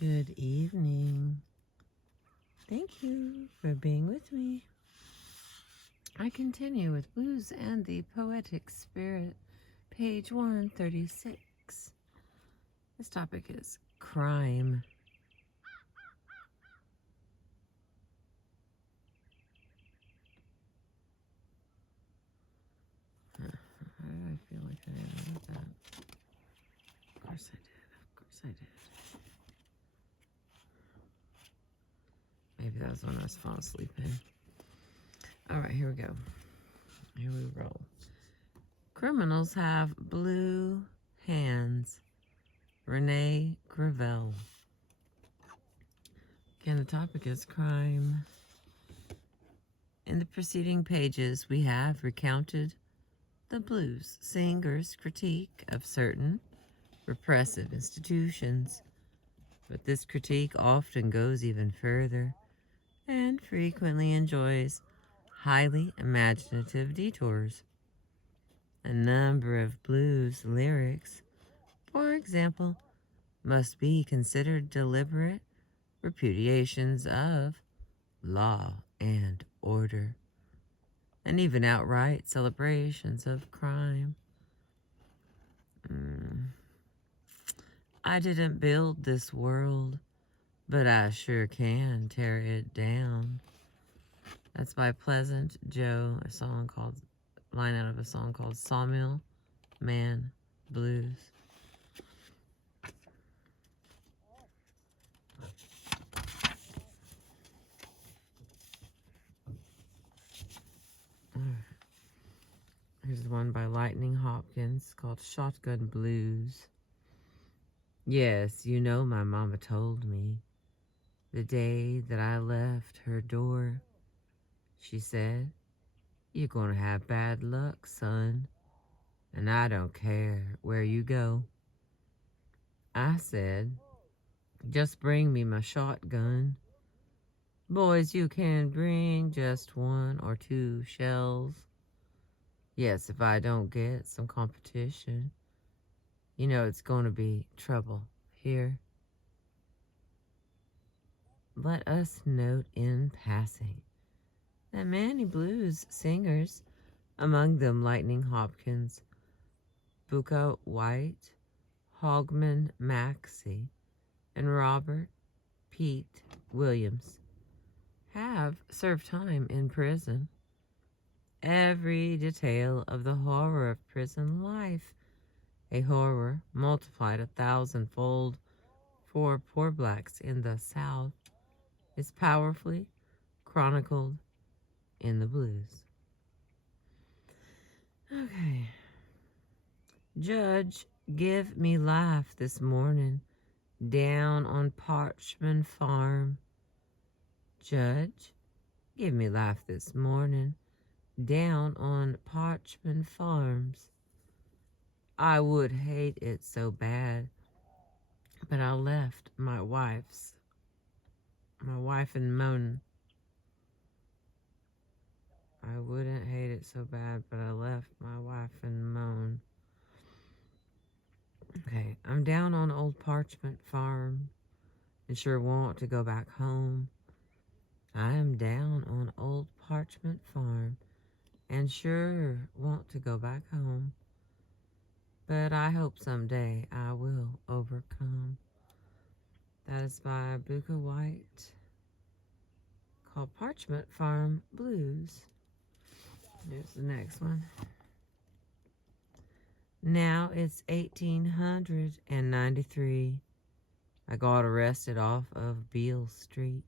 Good evening. Thank you for being with me. I continue with Blues and the Poetic Spirit, page 136. This topic is crime. Why do I feel like I didn't write that? Of course I did. Of course I did. Maybe that was when I was falling asleep in. Alright, here we go. Here we roll. Criminals have blue hands. Renee Gravel. Again, the topic is crime. In the preceding pages, we have recounted the blues singer's critique of certain repressive institutions, but this critique often goes even further and frequently enjoys highly imaginative detours. A number of blues lyrics, for example, must be considered deliberate repudiations of law and order, and even outright celebrations of crime. I didn't build this world, but I sure can tear it down. That's by Pleasant Joe, line out of a song called Sawmill Man Blues. Here's one by Lightning Hopkins called Shotgun Blues. Yes, you know my mama told me the day that I left her door. She said, "You're gonna have bad luck, son, and I don't care where you go." I said, "Just bring me my shotgun. Boys, you can bring just 1 or 2 shells. Yes, if I don't get some competition, you know it's gonna be trouble here." Let us note in passing that many blues singers, among them Lightning Hopkins, Booker White, Hogman Maxey, and Robert Pete Williams, have served time in prison. Every detail of the horror of prison life, a horror multiplied 1,000-fold for poor blacks in the South, is powerfully chronicled in the blues. Okay. Judge, give me life this morning down on Parchman Farm. Judge, give me life this morning down on Parchman Farms. I would hate it so bad, but I left my wife in moaning. I wouldn't hate it so bad, but I left my wife in moan. Okay, I'm down on Old Parchment Farm and sure want to go back home. I am down on Old Parchment Farm and sure want to go back home. But I hope someday I will overcome. That is by Booker White, called Parchment Farm Blues. Here's the next one. Now it's 1893. I got arrested off of Beale Street.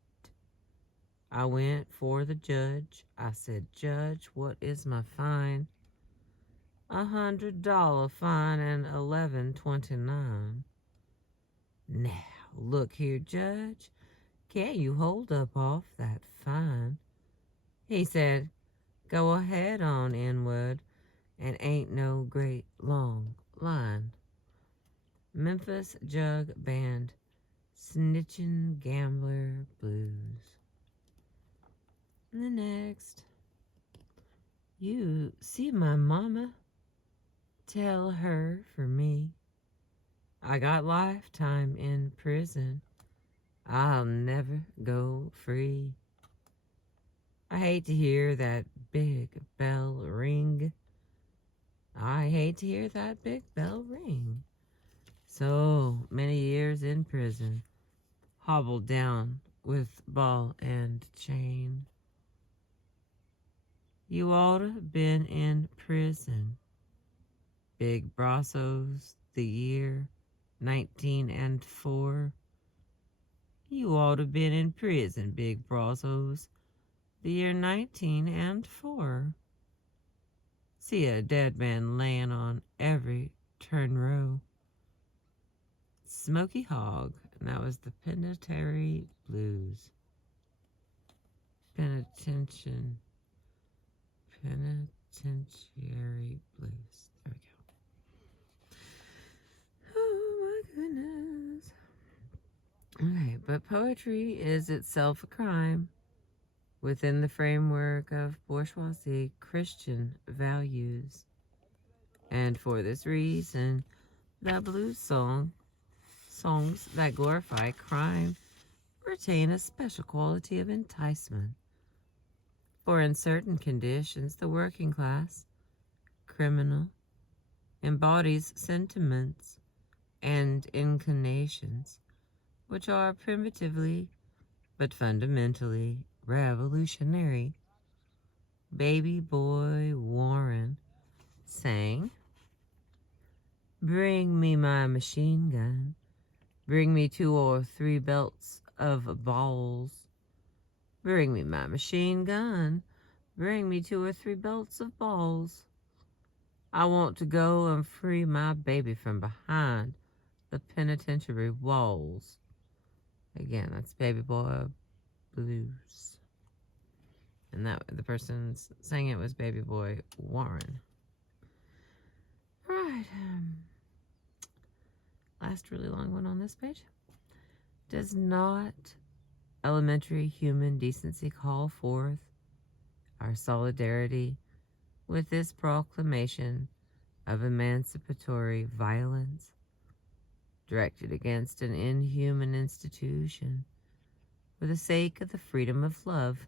I went for the judge. I said, "Judge, what is my fine?" $100 fine and 11.29. Now, look here, Judge. Can't you hold up off that fine? He said, "Go ahead on inward, and ain't no great long line." Memphis Jug Band, Snitchin' Gambler Blues. And the next. You see my mama? Tell her for me I got lifetime in prison I'll never go free. I hate to hear that big bell ring. I hate to hear that big bell ring. So many years in prison, hobbled down with ball and chain. You oughta been in prison. Big Brassos, the year 1904. You oughta been in prison, Big Brassos, the year 1904. See a dead man layin' on every turn row. Smoky Hog, and that was the Penitentiary Blues. Penitentiary Blues. There we go. Oh my goodness. Okay, but poetry is itself a crime within the framework of bourgeoisie Christian values. And for this reason, the blues songs that glorify crime, retain a special quality of enticement. For in certain conditions, the working class, criminal, embodies sentiments and inclinations which are primitively but fundamentally revolutionary. Baby Boy Warren sang, "Bring me my machine gun, bring me 2 or 3 belts of balls. Bring me my machine gun, bring me 2 or 3 belts of balls. I want to go and free my baby from behind the penitentiary walls." Again, that's Baby Boy Blues. And that the person saying it was Baby Boy Warren. Right. Last really long one on this page. Does not elementary human decency call forth our solidarity with this proclamation of emancipatory violence directed against an inhuman institution for the sake of the freedom of love?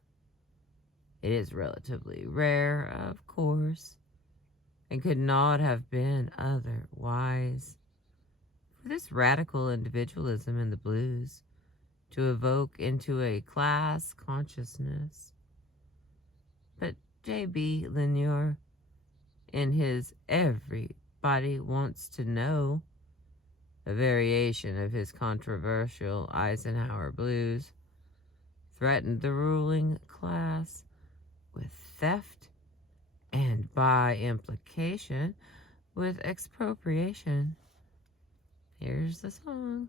It is relatively rare, of course, and could not have been otherwise, for this radical individualism in the blues to evoke into a class consciousness. But J.B. Lanier, in his Everybody Wants to Know, a variation of his controversial Eisenhower blues, threatened the ruling class with theft and, by implication, with expropriation. Here's the song.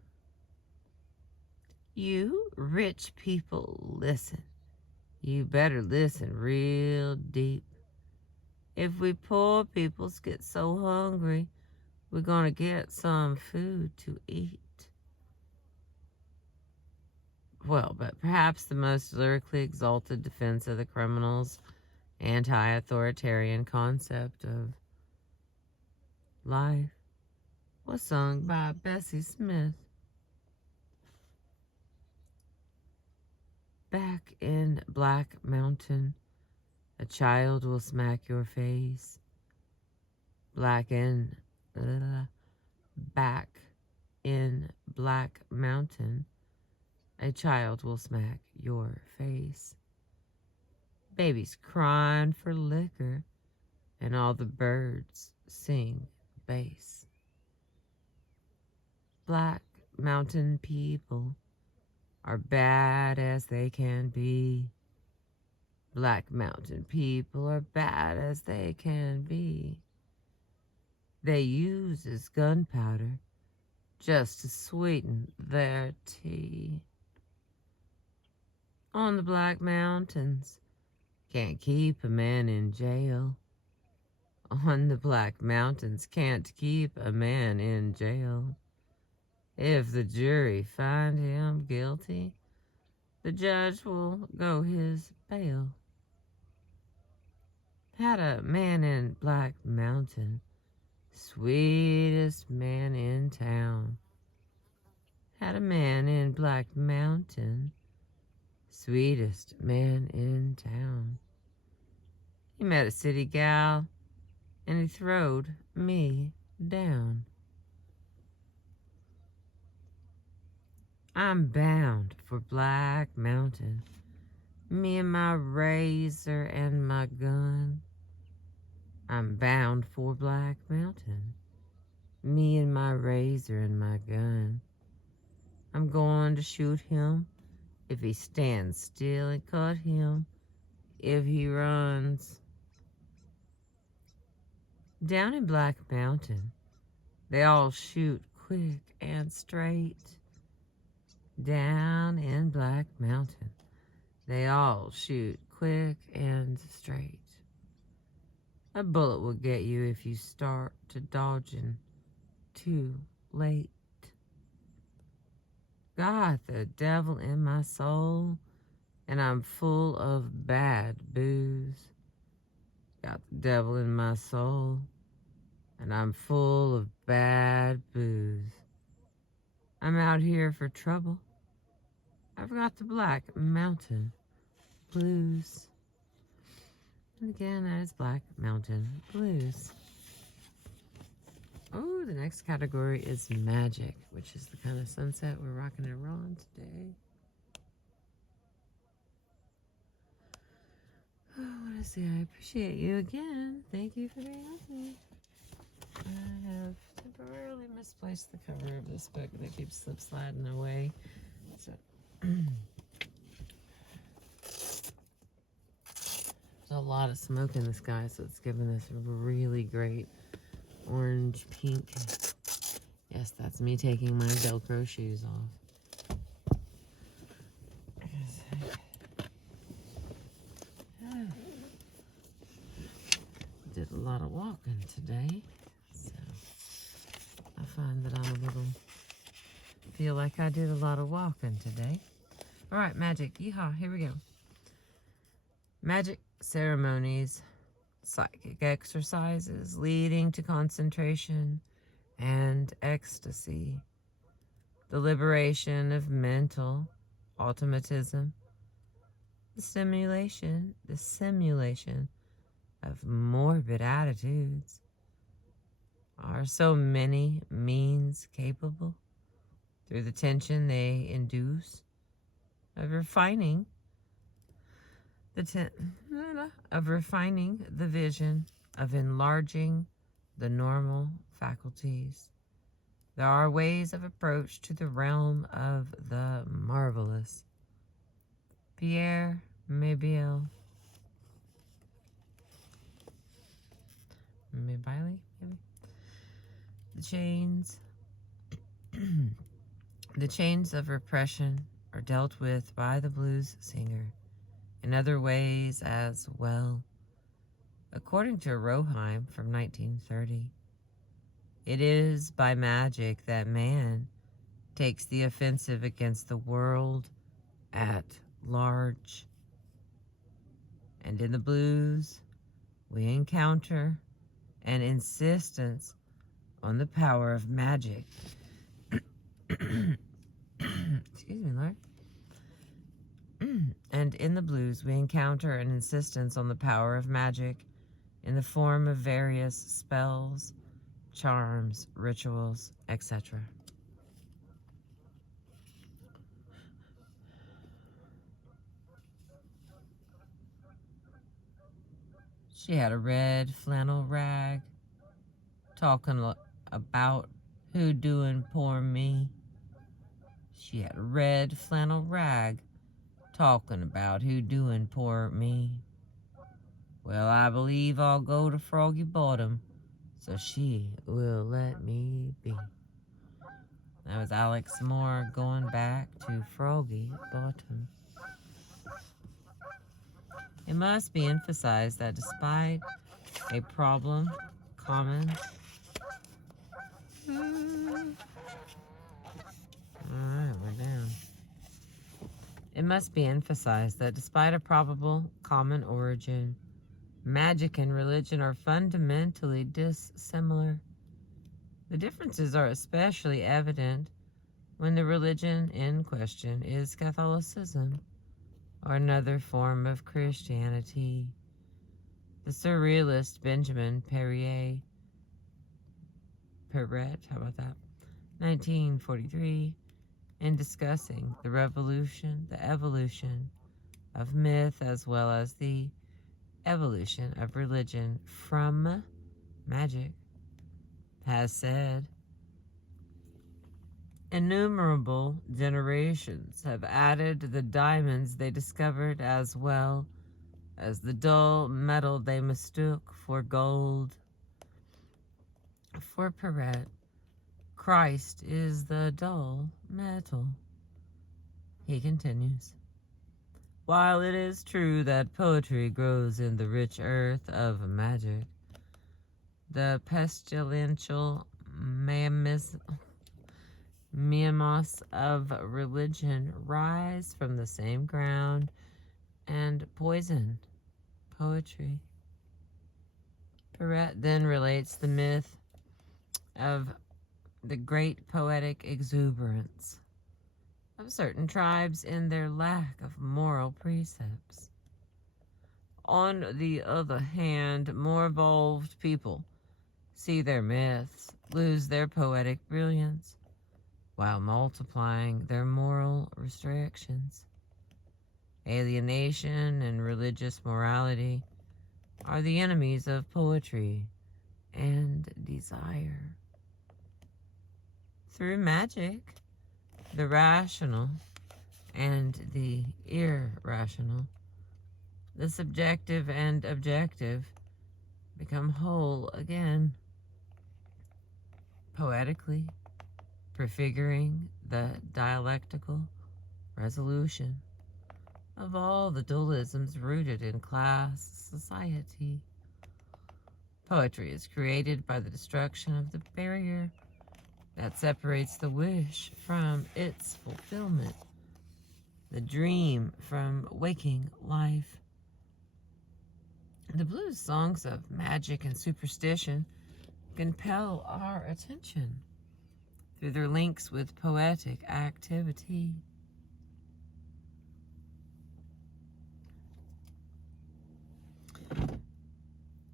You rich people, listen. You better listen real deep. If we poor peoples get so hungry, we're gonna get some food to eat. Well, but perhaps the most lyrically exalted defense of the criminal's anti-authoritarian concept of life was sung by Bessie Smith. Back in Black Mountain, a child will smack your face. Back in Black Mountain, a child will smack your face. Babies crying for liquor, and all the birds sing bass. Black Mountain people are bad as they can be. Black Mountain people are bad as they can be. They uses gunpowder just to sweeten their tea. On the Black Mountains, can't keep a man in jail. On the Black Mountains, can't keep a man in jail. If the jury find him guilty, the judge will go his bail. Had a man in Black Mountain, sweetest man in town. Had a man in Black Mountain, sweetest man in town. He met a city gal, and he throwed me down. I'm bound for Black Mountain, me and my razor and my gun. I'm bound for Black Mountain, me and my razor and my gun. I'm going to shoot him if he stands still, and cut him if he runs. Down in Black Mountain, they all shoot quick and straight. Down in Black Mountain, they all shoot quick and straight. A bullet will get you if you start to dodging too late. Got the devil in my soul, and I'm full of bad booze. Got the devil in my soul, and I'm full of bad booze. I'm out here for trouble. I've got the Black Mountain Blues. And again, that is Black Mountain Blues. Oh, the next category is magic, which is the kind of sunset we're rocking and rolling today. Oh, I want to say I appreciate you again. Thank you for being with me. I have temporarily misplaced the cover of this book, and it keeps sliding away. So, there's a lot of smoke in the sky, so it's giving this really great orange pink. Yes, that's me taking my Velcro shoes off. Did a lot of walking today, so I find that feel like I did a lot of walking today. All right, magic, yeehaw, here we go. Magic ceremonies, psychic exercises leading to concentration and ecstasy, the liberation of mental automatism, the simulation of morbid attitudes. Are so many means capable, through the tension they induce, of refining the vision, of enlarging the normal faculties. There are ways of approach to the realm of the marvelous. Pierre Mabille. Maybe. The chains of repression are dealt with by the blues singer in other ways as well. According to Roheim from 1930, it is by magic that man takes the offensive against the world at large. And in the blues, we encounter an insistence on the power of magic. Excuse me, Lord. And in the blues, we encounter an insistence on the power of magic in the form of various spells, charms, rituals, etc. She had a red flannel rag, talking about who doing poor me. She had a red flannel rag, talking about who doing poor me. Well, I believe I'll go to Froggy Bottom, so she will let me be. That was Alex Moore going back to Froggy Bottom. It must be emphasized that despite a problem common... Alright, we're down. It must be emphasized that despite a probable common origin, magic and religion are fundamentally dissimilar. The differences are especially evident when the religion in question is Catholicism or another form of Christianity. The surrealist Benjamin Perret, how about that? 1943, in discussing the evolution of myth as well as the evolution of religion from magic, has said, innumerable generations have added the diamonds they discovered as well as the dull metal they mistook for gold. For Perret, Christ is the dull metal. He continues, while it is true that poetry grows in the rich earth of magic, the pestilential mimeos of religion rise from the same ground and poison poetry. Perret then relates the myth of the great poetic exuberance of certain tribes in their lack of moral precepts. On the other hand, more evolved people see their myths lose their poetic brilliance while multiplying their moral restrictions. Alienation and religious morality are the enemies of poetry and desire. Through magic, the rational and the irrational, the subjective and objective, become whole again, poetically prefiguring the dialectical resolution of all the dualisms rooted in class society. Poetry is created by the destruction of the barrier that separates the wish from its fulfillment, the dream from waking life. The blues songs of magic and superstition compel our attention through their links with poetic activity.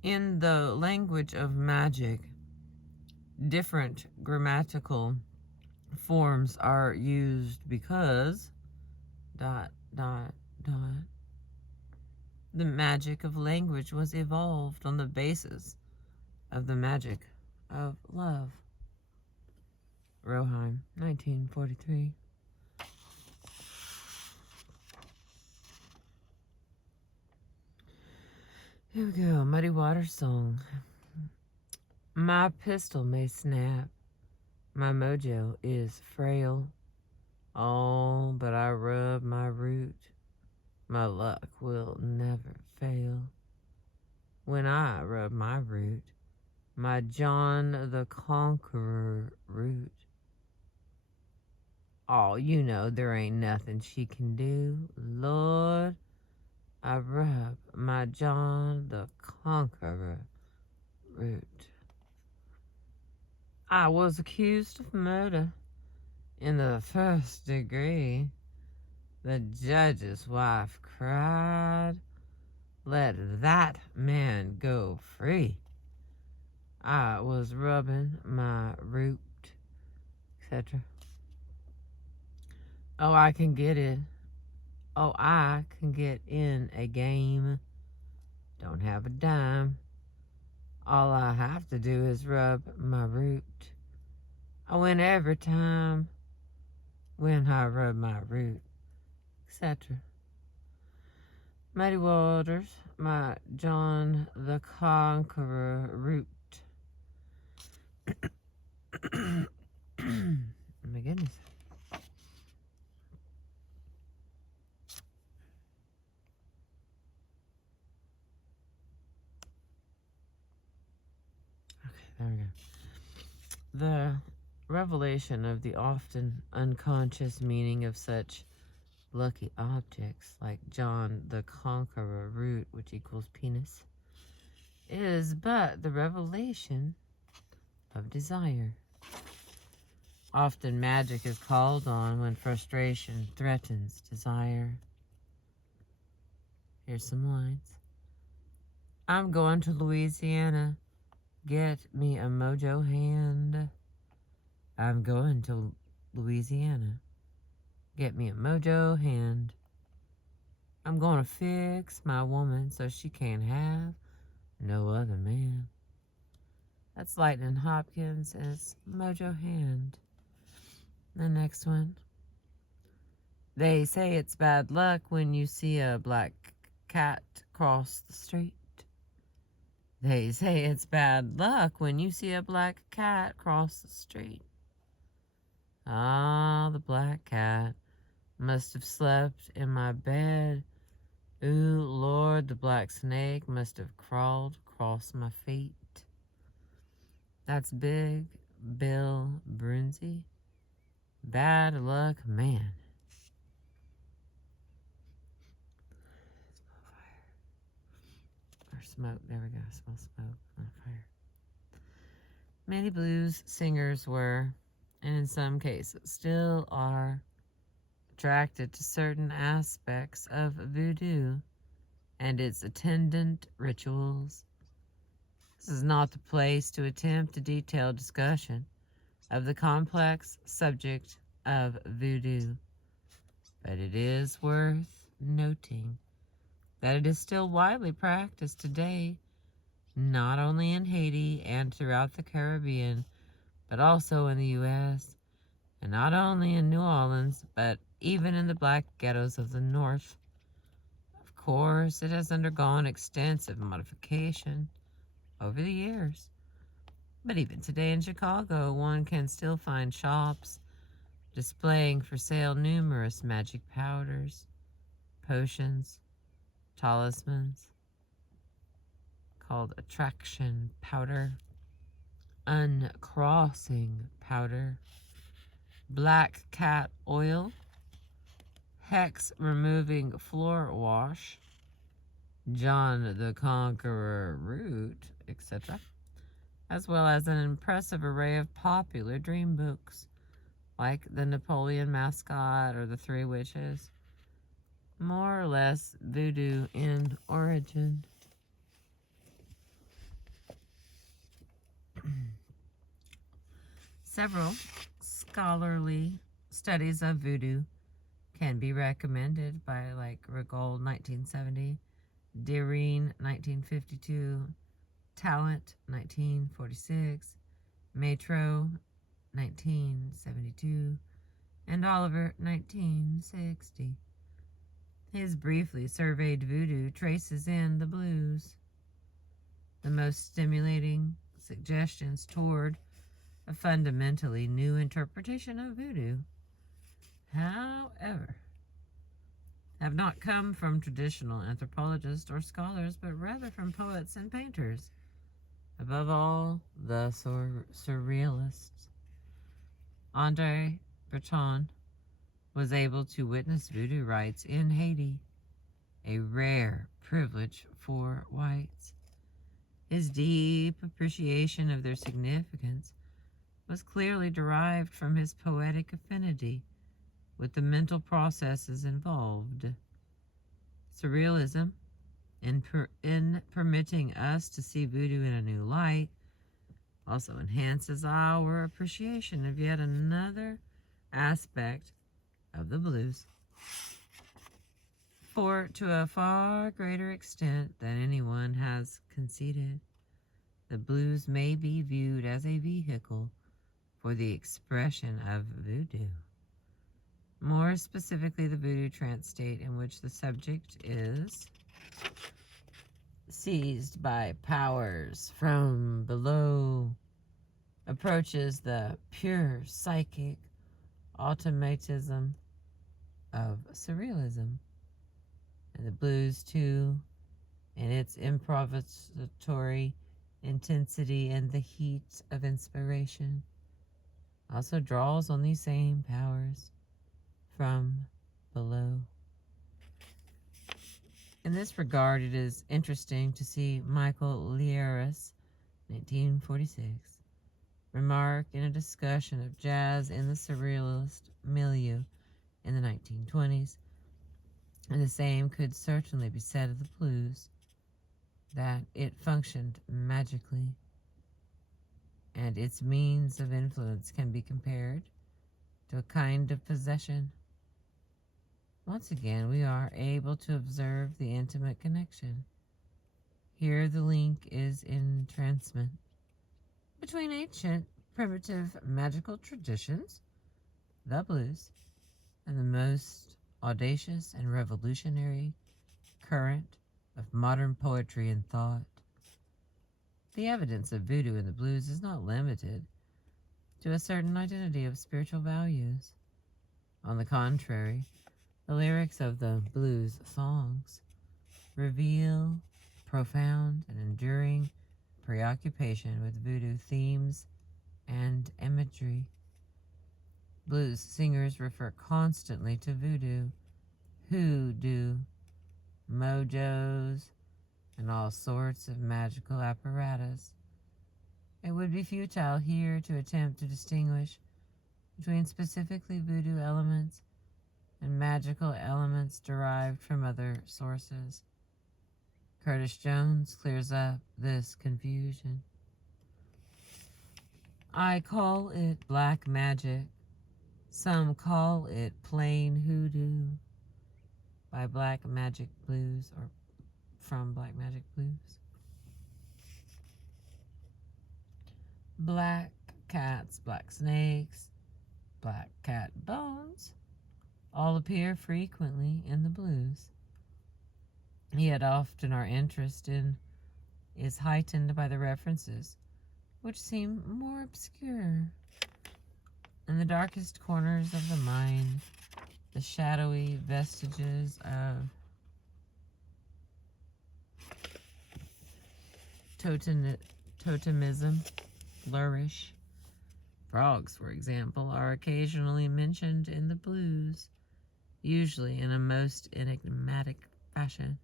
In the language of magic, different grammatical forms are used because ... the magic of language was evolved on the basis of the magic of love. Roheim, 1943. Here we go, Muddy Waters song. My pistol may snap, my mojo is frail. Oh, but I rub my root, my luck will never fail. When I rub my root, my John the Conqueror root. Oh, you know there ain't nothing she can do, Lord. I rub my John the Conqueror root. I was accused of murder in the first degree. The judge's wife cried, let that man go free. I was rubbing my root, etc. Oh, I can get it. Oh, I can get in a game. Don't have a dime. All I have to do is rub my root. I win every time when I rub my root, etc. Muddy Waters, my John the Conqueror root. Oh my goodness. There we go. The revelation of the often unconscious meaning of such lucky objects like John the Conqueror root, which equals penis, is but the revelation of desire. Often magic is called on when frustration threatens desire. Here's some lines. I'm going to Louisiana. Get me a mojo hand. I'm going to Louisiana. Get me a mojo hand. I'm gonna fix my woman so she can't have no other man. That's Lightning Hopkins as Mojo Hand. The next one. They say it's bad luck when you see a black cat cross the street. They say it's bad luck when you see a black cat cross the street. Ah, the black cat must have slept in my bed. Ooh, Lord, the black snake must have crawled across my feet. That's Big Bill Brunsey. Bad luck, man. Smell fire. Or smoke. There we go. Smell smoke, not fire. Many blues singers were, and in some cases still are, attracted to certain aspects of voodoo and its attendant rituals. This is not the place to attempt a detailed discussion of the complex subject of voodoo, but it is worth noting that it is still widely practiced today, not only in Haiti and throughout the Caribbean, but also in the U.S., and not only in New Orleans, but even in the black ghettos of the North. Of course, it has undergone extensive modification over the years. But even today in Chicago, one can still find shops displaying for sale numerous magic powders, potions, talismans, called attraction powder, uncrossing powder, black cat oil, hex removing floor wash, John the Conqueror root, etc., as well as an impressive array of popular dream books like the Napoleon Mascot or the Three Witches, more or less voodoo in origin. Several scholarly studies of voodoo can be recommended by like Rigaud 1970, Deering 1952, Talent 1946, Matro 1972, and Oliver 1960. His briefly surveyed voodoo traces in the blues, the most stimulating suggestions toward a fundamentally new interpretation of voodoo, however, have not come from traditional anthropologists or scholars, but rather from poets and painters. Above all, the surrealists. André Breton was able to witness voodoo rites in Haiti, a rare privilege for whites. His deep appreciation of their significance was clearly derived from his poetic affinity with the mental processes involved. Surrealism, in permitting us to see voodoo in a new light, also enhances our appreciation of yet another aspect of the blues. For to a far greater extent than anyone has conceded, the blues may be viewed as a vehicle for the expression of voodoo. More specifically, the voodoo trance state in which the subject is seized by powers from below, approaches the pure psychic automatism of surrealism. And the blues, too, in its improvisatory intensity and the heat of inspiration, also draws on these same powers from below. In this regard, it is interesting to see Michael Lieris, 1946, remark in a discussion of jazz in the surrealist milieu in the 1920s, and the same could certainly be said of the blues, that it functioned magically, and its means of influence can be compared to a kind of possession. Once again, we are able to observe the intimate connection. Here the link is entrancement between ancient, primitive, magical traditions, the blues, and the most audacious and revolutionary current of modern poetry and thought. The evidence of voodoo in the blues is not limited to a certain identity of spiritual values. On the contrary, the lyrics of the blues songs reveal profound and enduring preoccupation with voodoo themes and imagery. Blues singers refer constantly to voodoo, hoodoo, mojos, and all sorts of magical apparatus. It would be futile here to attempt to distinguish between specifically voodoo elements and magical elements derived from other sources. Curtis Jones clears up this confusion. I call it black magic. Some call it plain hoodoo by Black Magic Blues, or from Black Magic Blues. Black cats, black snakes, black cat bones all appear frequently in the blues. Yet often our interest in is heightened by the references, which seem more obscure. In the darkest corners of the mind, the shadowy vestiges of totemism flourish. Frogs, for example, are occasionally mentioned in the blues, usually in a most enigmatic fashion.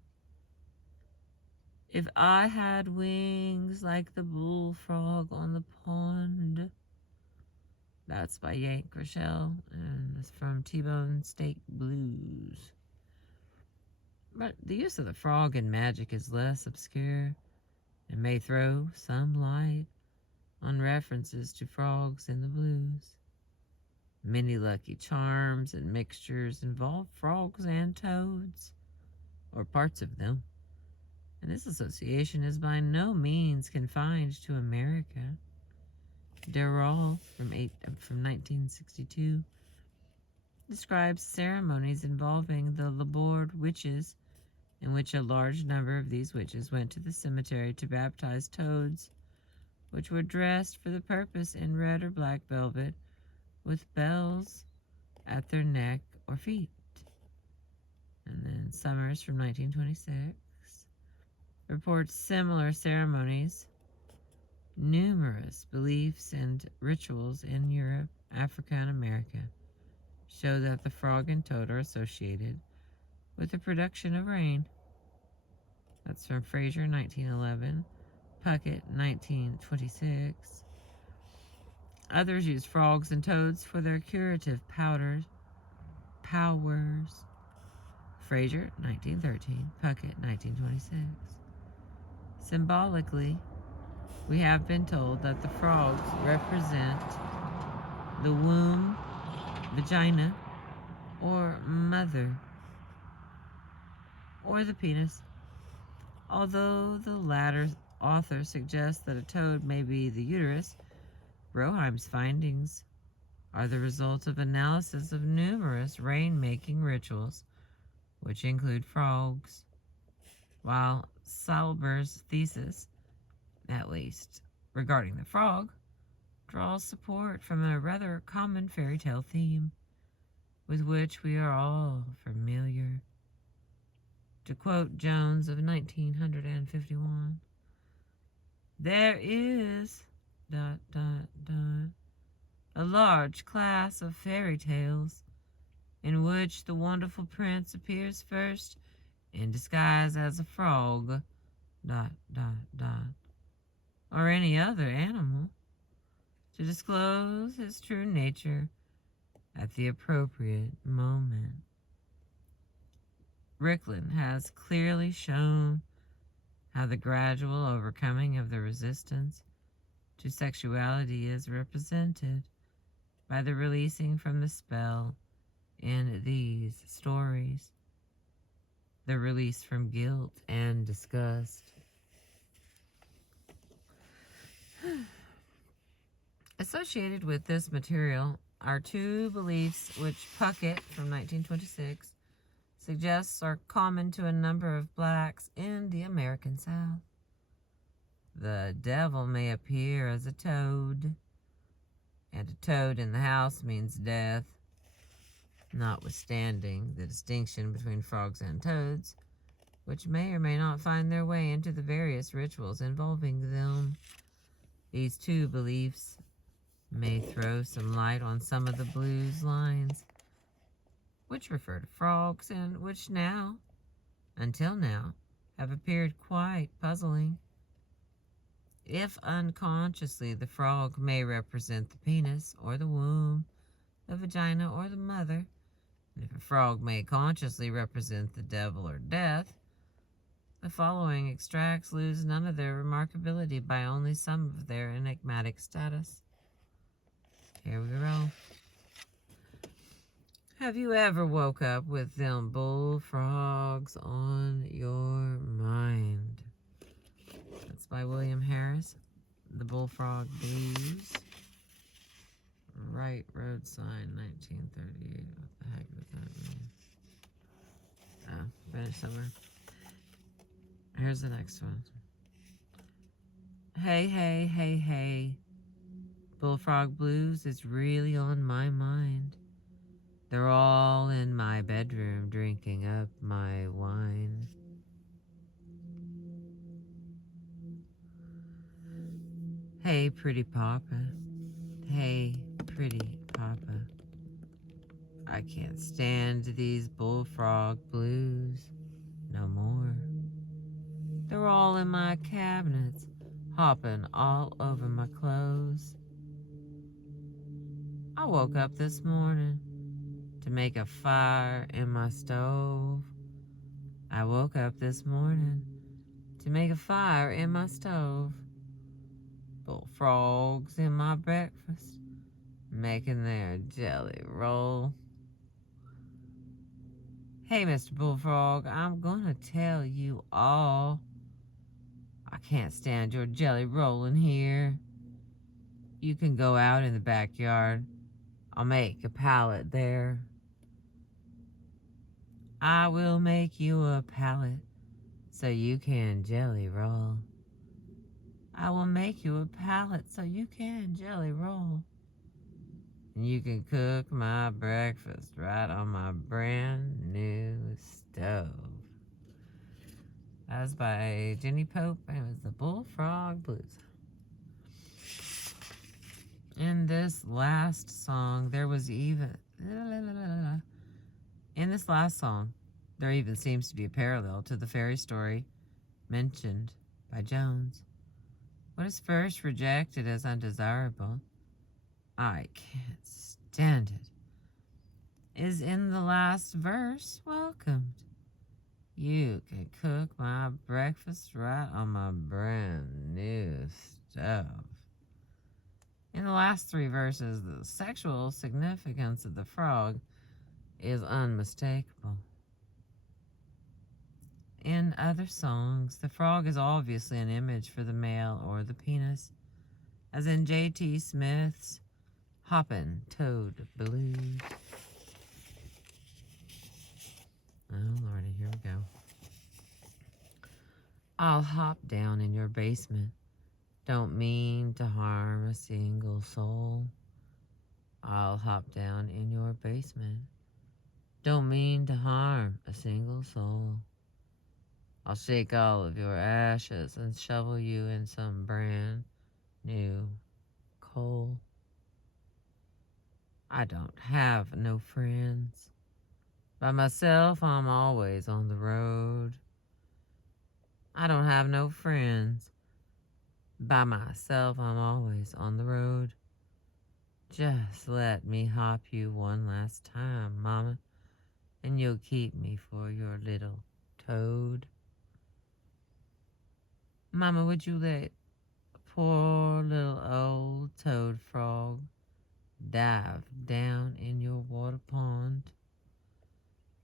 If I had wings like the bullfrog on the pond. That's by Yank Rochelle, and it's from T-Bone Steak Blues. But the use of the frog in magic is less obscure and may throw some light on references to frogs in the blues. Many lucky charms and mixtures involve frogs and toads, or parts of them, and this association is by no means confined to America. Darrell, from 1962, describes ceremonies involving the Laborde witches, in which a large number of these witches went to the cemetery to baptize toads, which were dressed for the purpose in red or black velvet, with bells at their neck or feet. And then Summers, from 1926, reports similar ceremonies. Numerous beliefs and rituals in Europe, Africa, and America show that the frog and toad are associated with the production of rain. That's from Fraser, 1911, Puckett, 1926. Others use frogs and toads for their curative powers. Fraser, 1913, Puckett, 1926. Symbolically, we have been told that the frogs represent the womb, vagina, or mother, or the penis. Although the latter author suggests that a toad may be the uterus, Roheim's findings are the result of analysis of numerous rain-making rituals, which include frogs, while Salber's thesis, at least regarding the frog, draws support from a rather common fairy tale theme with which we are all familiar. To quote Jones of 1951, there is ... a large class of fairy tales in which the wonderful prince appears first in disguise as a frog ... or any other animal, to disclose his true nature at the appropriate moment. Ricklin has clearly shown how the gradual overcoming of the resistance to sexuality is represented by the releasing from the spell in these stories, the release from guilt and disgust. Associated with this material are two beliefs which Puckett, from 1926, suggests are common to a number of blacks in the American South. The devil may appear as a toad, and a toad in the house means death, notwithstanding the distinction between frogs and toads, which may or may not find their way into the various rituals involving them. These two beliefs may throw some light on some of the blues lines, which refer to frogs and which now, until now, have appeared quite puzzling. If unconsciously the frog may represent the penis or the womb, the vagina or the mother, and if a frog may consciously represent the devil or death, the following extracts lose none of their remarkability by only some of their enigmatic status. Here we go. Have you ever woke up with them bullfrogs on your mind? That's by William Harris. The Bullfrog Blues. Right road sign, 1938. What the heck does that mean? Oh, finished somewhere. Here's the next one. Hey, hey, hey, hey. Bullfrog Blues is really on my mind. They're all in my bedroom drinking up my wine. Hey, pretty papa. Hey, pretty papa. I can't stand these bullfrog blues no more. They're all in my cabinets, hopping all over my clothes. I woke up this morning to make a fire in my stove. I woke up this morning to make a fire in my stove. Bullfrogs in my breakfast, making their jelly roll. Hey, Mr. Bullfrog, I'm gonna tell you all. I can't stand your jelly roll in here. You can go out in the backyard. I'll make a pallet there. I will make you a pallet so you can jelly roll. I will make you a pallet so you can jelly roll. And you can cook my breakfast right on my brand new stove. That was by Jenny Pope, and it was the Bullfrog Blues. In this last song, there even seems to be a parallel to the fairy story mentioned by Jones. What is first rejected as undesirable, I can't stand it, is in the last verse welcomed. You can cook my breakfast right on my brand new stove. In the last three verses, the sexual significance of the frog is unmistakable. In other songs, the frog is obviously an image for the male or the penis, as in J.T. Smith's Hoppin' Toad Blues. Oh, Lordy, here we go. I'll hop down in your basement. Don't mean to harm a single soul. I'll hop down in your basement. Don't mean to harm a single soul. I'll shake all of your ashes and shovel you in some brand new coal. I don't have no friends. By myself, I'm always on the road. I don't have no friends. By myself, I'm always on the road. Just let me hop you one last time, Mama, and you'll keep me for your little toad. Mama, would you let poor little old toad frog dive down in your water pond?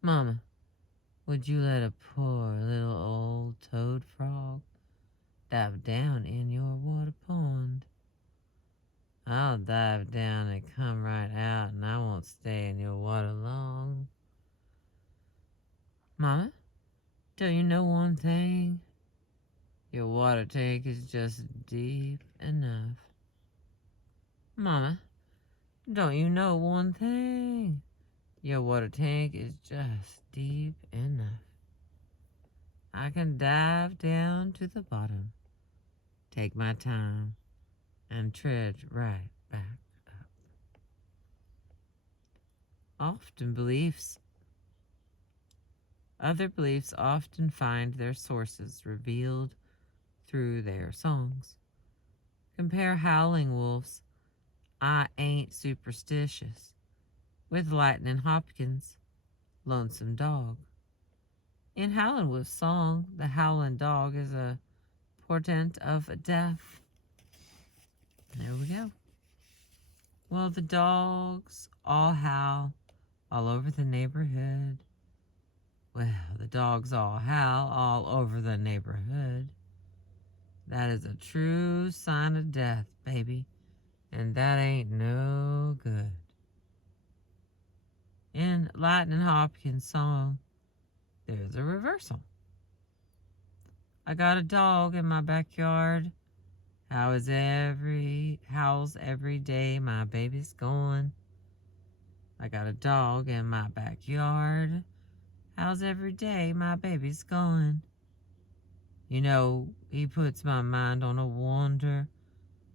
Mama, would you let a poor little old toad frog dive down in your water pond? I'll dive down and come right out, and I won't stay in your water long. Mama, don't you know one thing? Your water tank is just deep enough. Mama, don't you know one thing? Your water tank is just deep enough. I can dive down to the bottom, take my time, and tread right back up. Other beliefs often find their sources revealed through their songs. Compare Howling Wolf's I Ain't Superstitious with Lightning Hopkins' Lonesome Dog. In Howlin' Wolf's song, the howling dog is a portent of death. There we go. Well, the dogs all howl all over the neighborhood. Well, the dogs all howl all over the neighborhood. That is a true sign of death, baby, and that ain't no good. In Lightning Hopkins' song, there's a reversal. I got a dog in my backyard. Howls every day, my baby's gone. I got a dog in my backyard. Howls every day, my baby's gone. You know, he puts my mind on a wander.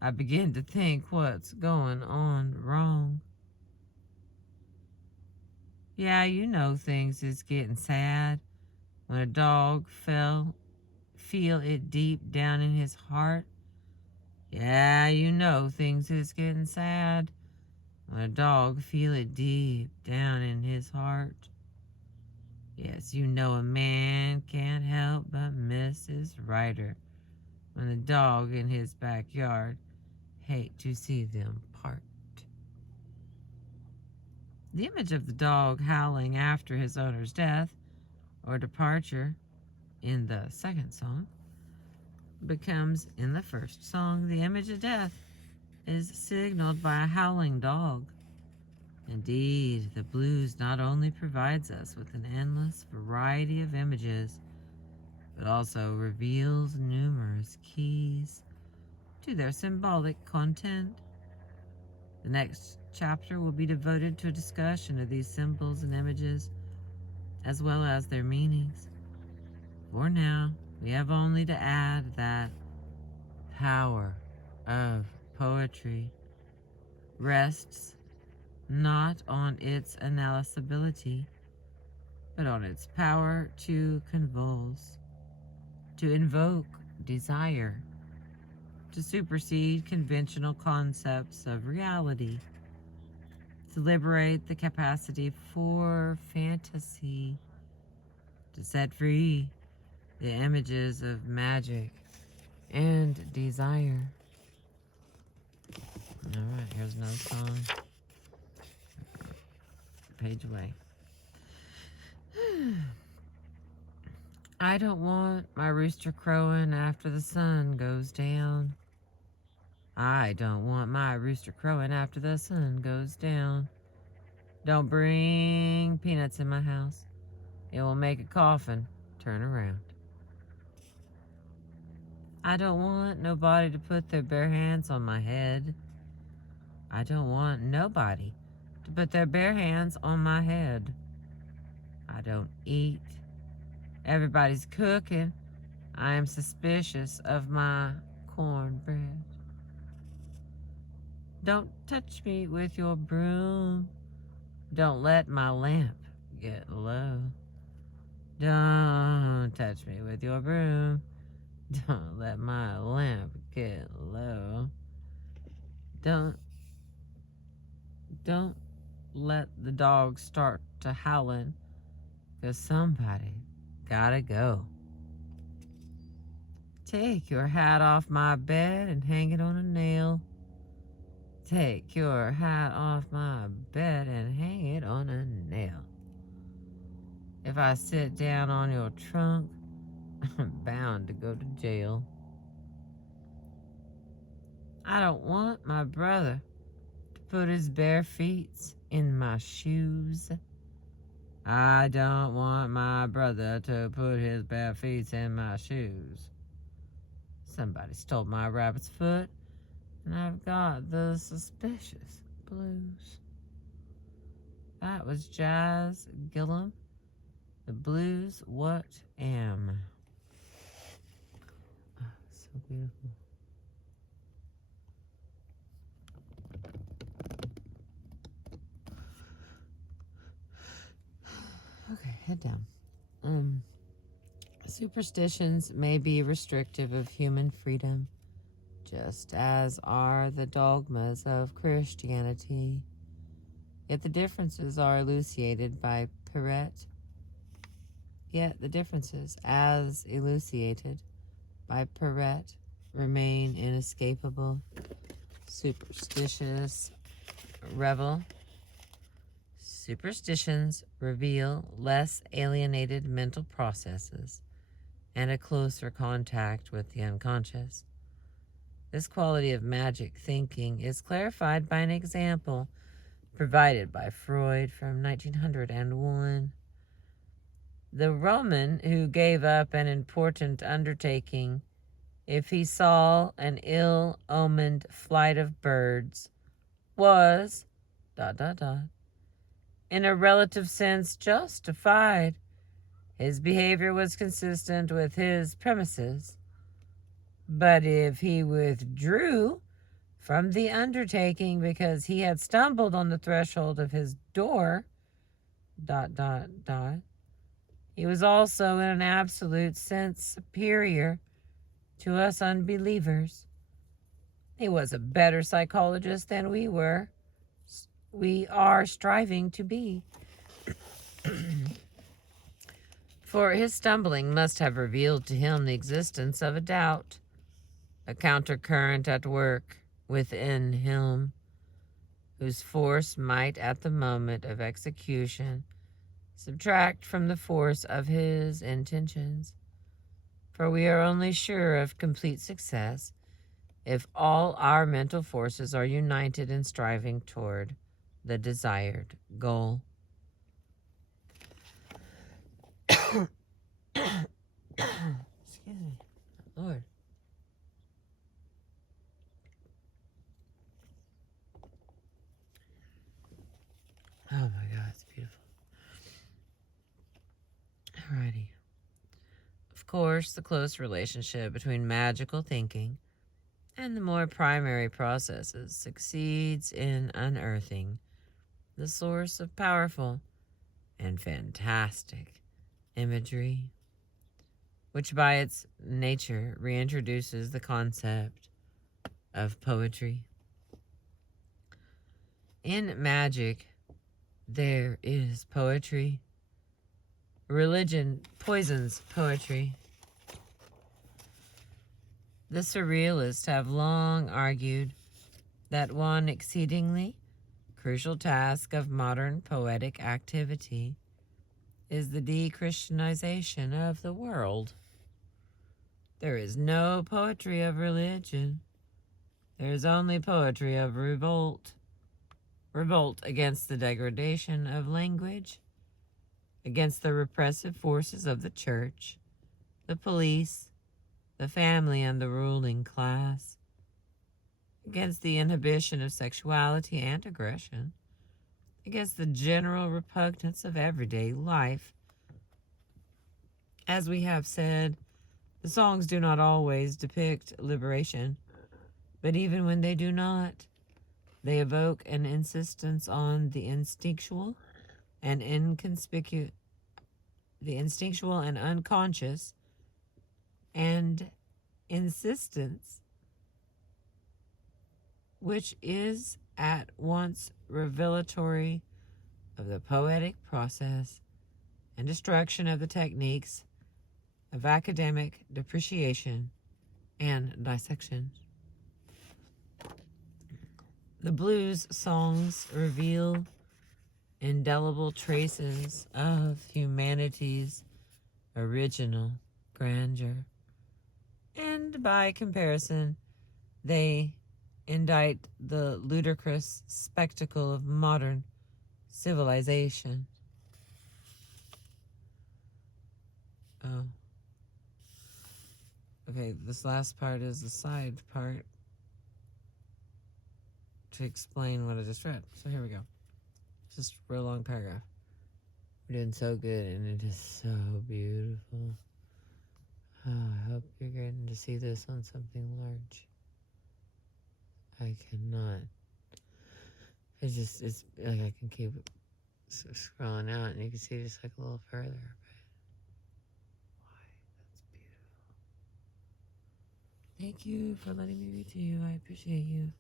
I begin to think what's going on wrong. Yeah, you know things is getting sad when a dog feel it deep down in his heart. Yeah, you know things is getting sad when a dog feel it deep down in his heart. Yes, you know a man can't help but miss his rider when the dog in his backyard hate to see them part. The image of the dog howling after his owner's death or departure in the second song becomes in the first song. The image of death is signaled by a howling dog. Indeed, the blues not only provides us with an endless variety of images, but also reveals numerous keys to their symbolic content. The next chapter will be devoted to a discussion of these symbols and images, as well as their meanings. For now, we have only to add that power of poetry rests not on its analysability, but on its power to convulse, to invoke desire, to supersede conventional concepts of reality, to liberate the capacity for fantasy, to set free the images of magic and desire. All right, here's another song. Page away. I don't want my rooster crowing after the sun goes down. I don't want my rooster crowing after the sun goes down. Don't bring peanuts in my house. It will make a coffin turn around. I don't want nobody to put their bare hands on my head. I don't want nobody to put their bare hands on my head. I don't eat. Everybody's cooking. I am suspicious of my cornbread. Don't touch me with your broom. Don't let my lamp get low. Don't touch me with your broom. Don't let my lamp get low. Don't don't let the dog start to howling, 'cause somebody gotta go. Take your hat off my bed and hang it on a nail. Take your hat off my bed and hang it on a nail. If I sit down on your trunk, I'm bound to go to jail. I don't want my brother to put his bare feet in my shoes. I don't want my brother to put his bare feet in my shoes. Somebody stole my rabbit's foot, and I've got the suspicious blues. That was Jazz Gillum, The Blues What Am. Oh, so beautiful. Okay, head down. Superstitions may be restrictive of human freedom, just as are the dogmas of Christianity. Yet the differences are elucidated by Poetic. Yet the differences, as elucidated by Poetic, remain inescapable. Superstitious revel. Superstitions reveal less alienated mental processes and a closer contact with the unconscious. This quality of magic thinking is clarified by an example provided by Freud from 1901. The Roman who gave up an important undertaking if he saw an ill-omened flight of birds was ... in a relative sense justified. His behavior was consistent with his premises. But if he withdrew from the undertaking because he had stumbled on the threshold of his door ... he was also in an absolute sense superior to us unbelievers. He was a better psychologist than we are striving to be. For his stumbling must have revealed to him the existence of a doubt, a countercurrent at work within him, whose force might at the moment of execution subtract from the force of his intentions. For we are only sure of complete success if all our mental forces are united in striving toward the desired goal. Excuse me, Lord. Oh my God, it's beautiful. Alrighty. Of course, the close relationship between magical thinking and the more primary processes succeeds in unearthing the source of powerful and fantastic imagery, which by its nature reintroduces the concept of poetry. In magic, there is poetry. Religion poisons poetry. The surrealists have long argued that one exceedingly crucial task of modern poetic activity is the de-Christianization of the world. There is no poetry of religion. There is only poetry of revolt. Revolt against the degradation of language, against the repressive forces of the church, the police, the family, and the ruling class, against the inhibition of sexuality and aggression, against the general repugnance of everyday life. As we have said, the songs do not always depict liberation, but even when they do not, they evoke an insistence on the instinctual and unconscious, and insistence which is at once revelatory of the poetic process and destruction of the techniques of academic depreciation and dissection. The blues songs reveal indelible traces of humanity's original grandeur, and by comparison, they indict the ludicrous spectacle of modern civilization. Oh. Okay, this last part is the side part to explain what I just read. So here we go. Just a real long paragraph. We're doing so good, and it is so beautiful. Oh, I hope you're getting to see this on something large. I cannot. It's like I can keep scrolling out, and you can see just like a little further. But why? That's beautiful. Thank you for letting me read to you. I appreciate you.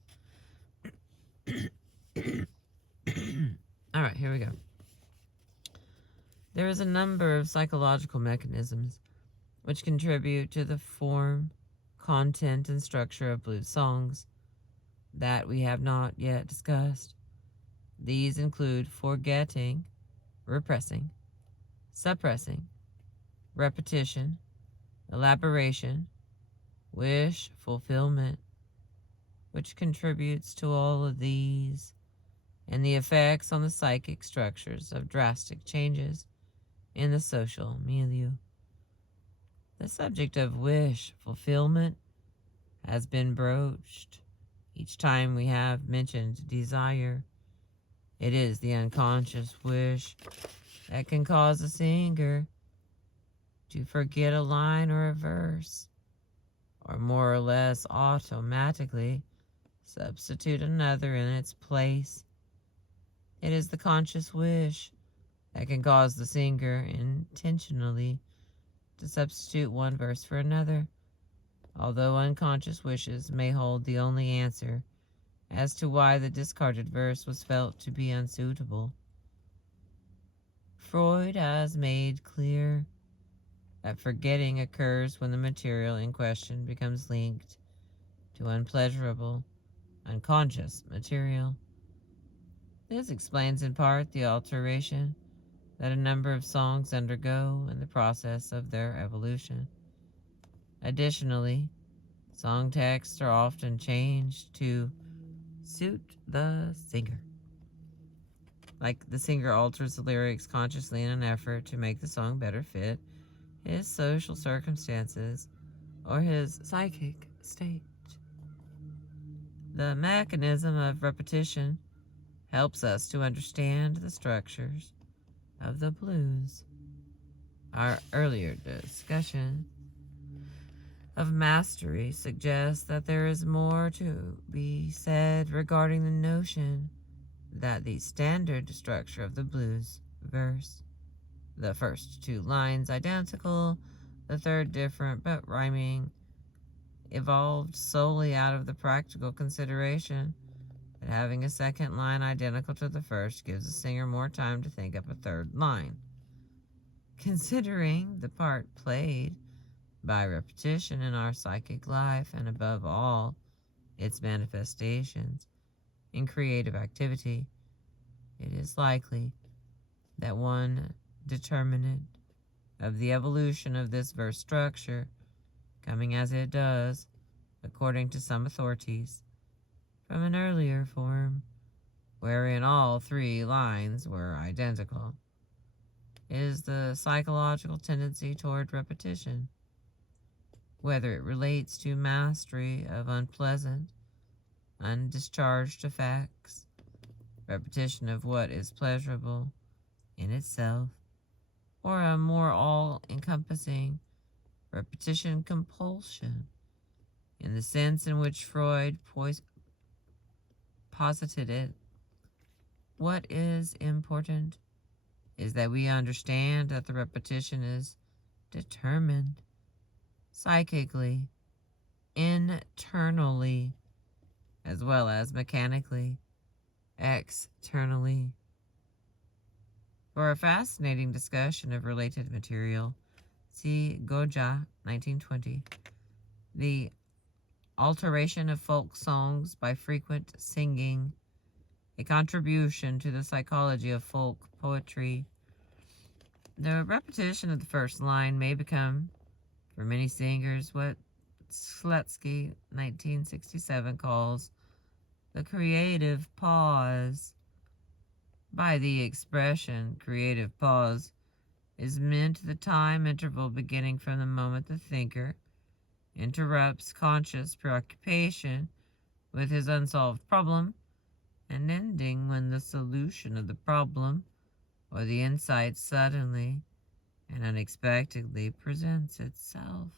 All right, here we go. There is a number of psychological mechanisms which contribute to the form, content, and structure of blues songs that we have not yet discussed. These include forgetting, repressing, suppressing, repetition, elaboration, wish fulfillment, which contributes to all of these, and the effects on the psychic structures of drastic changes in the social milieu. The subject of wish fulfillment has been broached each time we have mentioned desire. It is the unconscious wish that can cause a singer to forget a line or a verse, or more or less automatically substitute another in its place. It is the conscious wish that can cause the singer intentionally to substitute one verse for another, although unconscious wishes may hold the only answer as to why the discarded verse was felt to be unsuitable. Freud has made clear that forgetting occurs when the material in question becomes linked to unpleasurable, unconscious material. This explains in part the alteration that a number of songs undergo in the process of their evolution. Additionally, song texts are often changed to suit the singer. Like the singer alters the lyrics consciously in an effort to make the song better fit his social circumstances or his psychic state. The mechanism of repetition helps us to understand the structures of the blues. Our earlier discussion of mastery suggests that there is more to be said regarding the notion that the standard structure of the blues verse, the first two lines identical, the third different but rhyming, evolved solely out of the practical consideration that having a second line identical to the first gives the singer more time to think up a third line. Considering the part played by repetition in our psychic life, and above all, its manifestations in creative activity, it is likely that one determinant of the evolution of this verse structure, coming as it does, according to some authorities, from an earlier form, wherein all three lines were identical, is the psychological tendency toward repetition, whether it relates to mastery of unpleasant, undischarged effects, repetition of what is pleasurable in itself, or a more all-encompassing repetition compulsion, in the sense in which Freud posited it. What is important is that we understand that the repetition is determined psychically, internally, as well as mechanically, externally. For a fascinating discussion of related material, see Goja, 1920. The alteration of folk songs by frequent singing, a contribution to the psychology of folk poetry. The repetition of the first line may become, for many singers, what Slutsky, 1967, calls the creative pause. By the expression creative pause is meant the time interval beginning from the moment the thinker interrupts conscious preoccupation with his unsolved problem and ending when the solution of the problem or the insight suddenly and unexpectedly presents itself.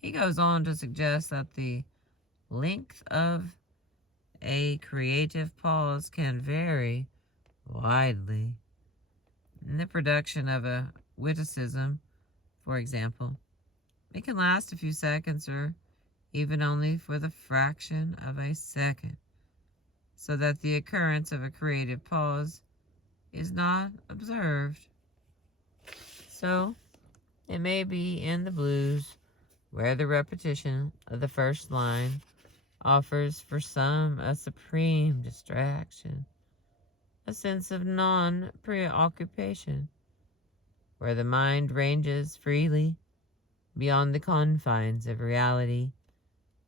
He goes on to suggest that the length of a creative pause can vary widely. In the production of a witticism, for example, it can last a few seconds or even only for the fraction of a second, so that the occurrence of a creative pause is not observed. So, it may be in the blues where the repetition of the first line offers for some a supreme distraction, a sense of non-preoccupation, where the mind ranges freely beyond the confines of reality,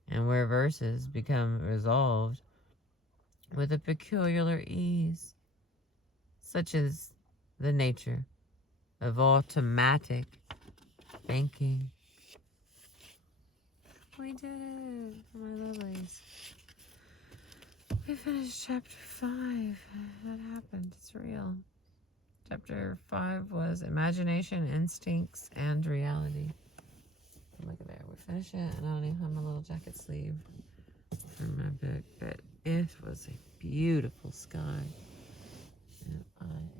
and where verses become resolved with a peculiar ease, such as the nature of automatic thinking. We did it, my lovelies. We finished chapter 5. That happened. It's real. Chapter 5 was Imagination, Instincts, and Reality. Look at there. We finished it, and I don't even have my little jacket sleeve for my book, but it was a beautiful sky. And I am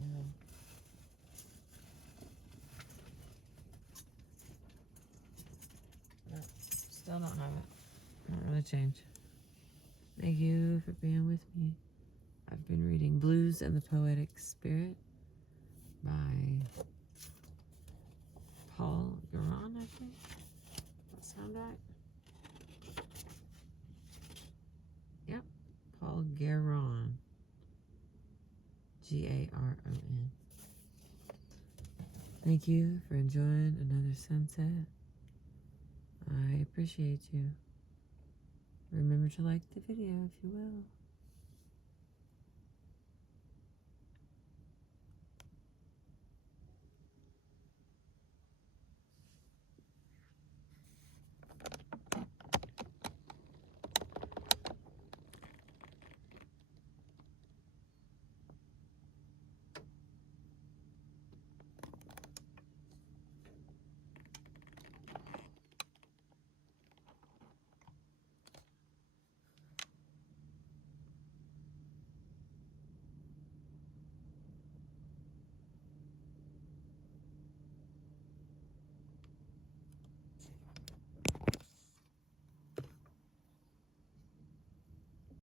still don't have it. Not really change. Thank you for being with me. I've been reading Blues and the Poetic Spirit by Paul Garon, I think. Does that sound right? Yep. Paul Garon. Garon. Thank you for enjoying another sunset. I appreciate you. Remember to like the video if you will.